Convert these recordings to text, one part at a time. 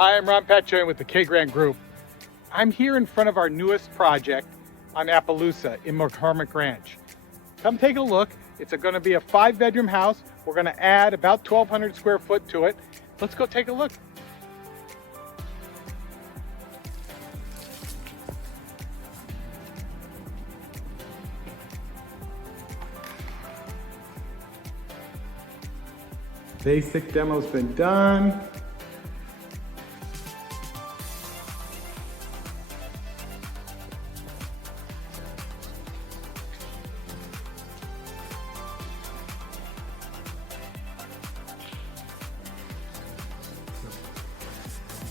Hi, I'm Ron Pacioni with the K-Grant Group. I'm here in front of our newest project on Appaloosa in McCormick Ranch. Come take a look. It's going to be a 5-bedroom house. We're going to add about 1,200 square foot to it. Let's go take a look. Basic demo's been done.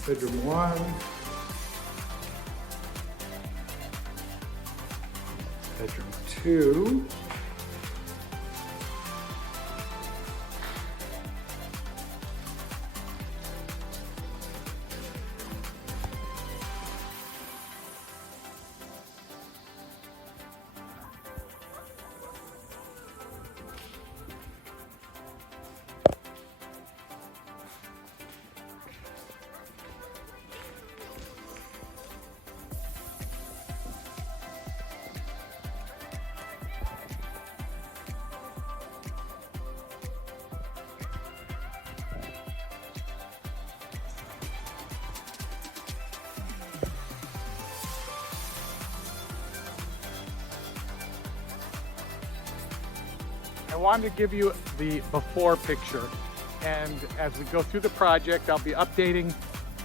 Bedroom 1. Bedroom 2. I wanted to give you the before picture, and as we go through the project, I'll be updating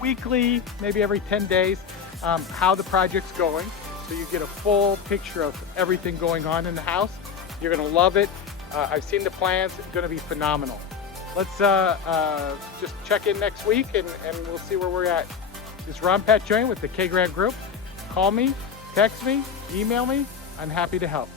weekly, maybe every 10 days, how the project's going, so you get a full picture of everything going on in the house. You're gonna love it. I've seen the plans, it's gonna be phenomenal. Let's just check in next week and we'll see where we're at. This is Ron Pacioni with the K-Grant Group. Call me, text me, email me, I'm happy to help.